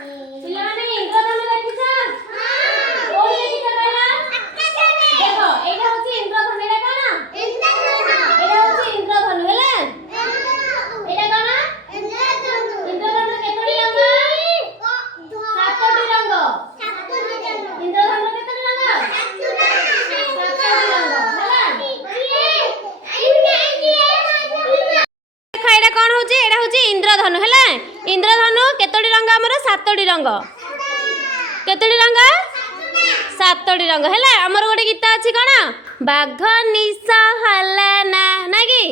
ପିଲାମାନେ ଇନ୍ଦ୍ରଧନୁ ଦେଖିଛ? କୋଉଠି ଦେଖିଛ କହିଲ? ଦେଖ ଏଇଟା ହଉଛି ଇନ୍ଦ୍ରଧନୁ। ଏଇଟା କଣ? ଏଇଟା ହଉଛି ଇନ୍ଦ୍ରଧନୁ ହେଲା। ଏଇଟା କଣ? ଇନ୍ଦ୍ରଧନୁ କେତୋଟି ରଙ୍ଗ? 7ଟି ରଙ୍ଗ। ଇନ୍ଦ୍ରଧନୁ କେତୋଟି ରଙ୍ଗ? 7ଟି ରଙ୍ଗ ହେଲା। ଏଇଟା କଣ ହଉଛି? ଏଇଟା ହଉଛି ଇନ୍ଦ୍ରଧନୁ ହେଲା। ଇନ୍ଦ୍ରଧନୁ କେତୋଟି ରଙ୍ଗ ଆମର? 7ଟି ରଙ୍ଗ। କେତୋଟି ରଙ୍ଗ? 7ଟି ରଙ୍ଗ ହେଲା। ଆମର ଗୋଟେ ଗୀତ ଅଛି କଣ? ବାଘ ନିଶ ହେଲା ନା ନାଇଁ କି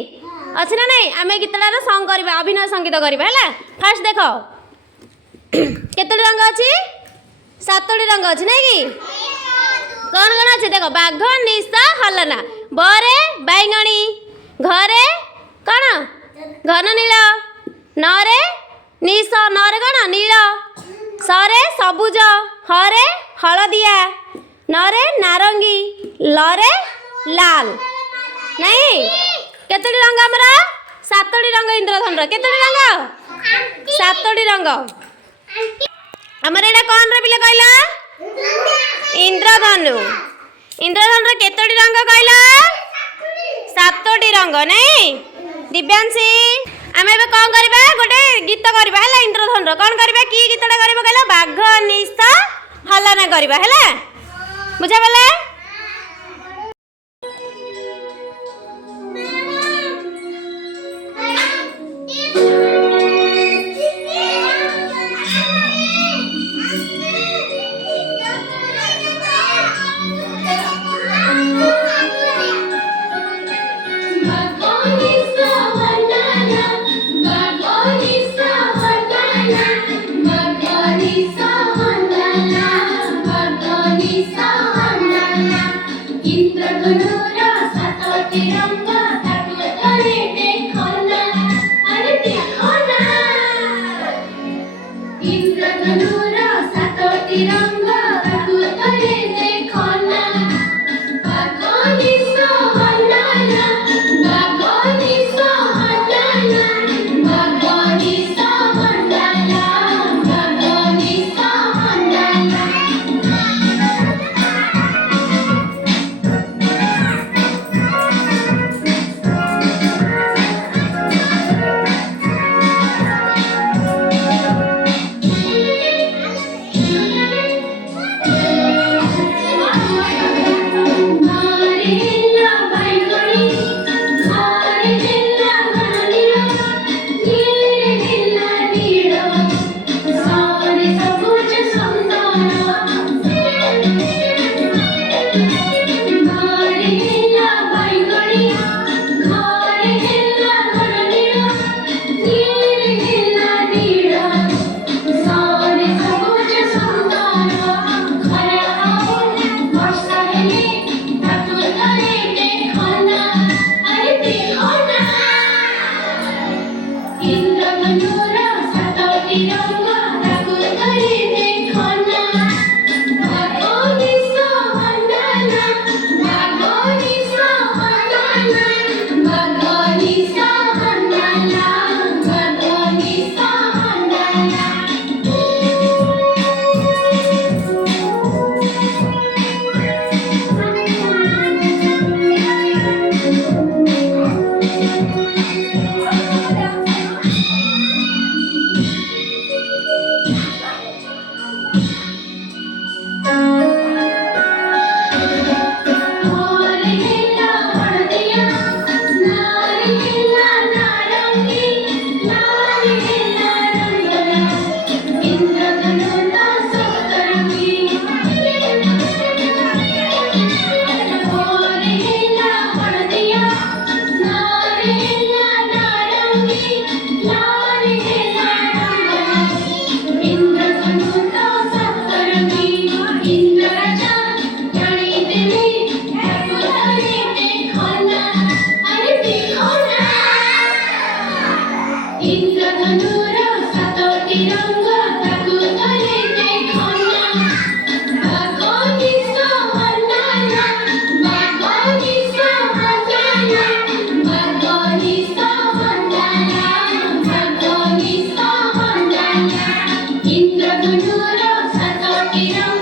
ଅଛି ନା ନାଇଁ? ଆମେ ଗୀତଟାର ସଙ୍ଗ କରିବା, ଅଭିନୟ ସଙ୍ଗୀତ କରିବା ହେଲା। ଫାର୍ଷ୍ଟ ଦେଖ କେତୋଟି ରଙ୍ଗ ଅଛି? 7ଟି ରଙ୍ଗ ଅଛି ନାଇଁ କି? କଣ କଣ ଅଛି ଦେଖ? ବାଘ ନିଶ ହେଲା ନା। ବରେ ବାଇଗଣୀ, ଘରେ କଣ? ଘନ ନୀଳ, ନରେ ନିଶ, ନରେ କଣ? ନୀଳ, ସରେ ସବୁଜ, ହରେ ହଳଦିଆ, ନରେ ନାରଙ୍ଗୀ, ଲରେ ଲାଲ ନାଇଁ? କେତୋଟି ରଙ୍ଗ ଆମର? 7ଟି ରଙ୍ଗ ଇନ୍ଦ୍ରଧନୁର। କେତୋଟି ରଙ୍ଗ? 7ଟି ରଙ୍ଗ। ଆମର ଏଇଟା କଣ ରେ ପିଲା କହିଲ? ଇନ୍ଦ୍ରଧନୁ। ଇନ୍ଦ୍ରଧନୁର କେତୋଟି ରଙ୍ଗ କହିଲ? 7ଟି ରଙ୍ଗ ନାଇଁ? ଦିବ୍ୟାଂଶୀ ଆମେ ଏବେ କଣ କରିବା? ଗୋଟେ ଗୀତ କରିବା ହେଲା ଇନ୍ଦ୍ରଧନୁର। କଣ କରିବା? କି ଗୀତଟା କରିବା କହିଲ? ବାଘ ନିଶ ହଲନା କରିବା ହେଲା। ବୁଝା ଗଲା? ଇନ୍ଦ୍ରଧନୁର ସାତଟି ରଙ୍ଗ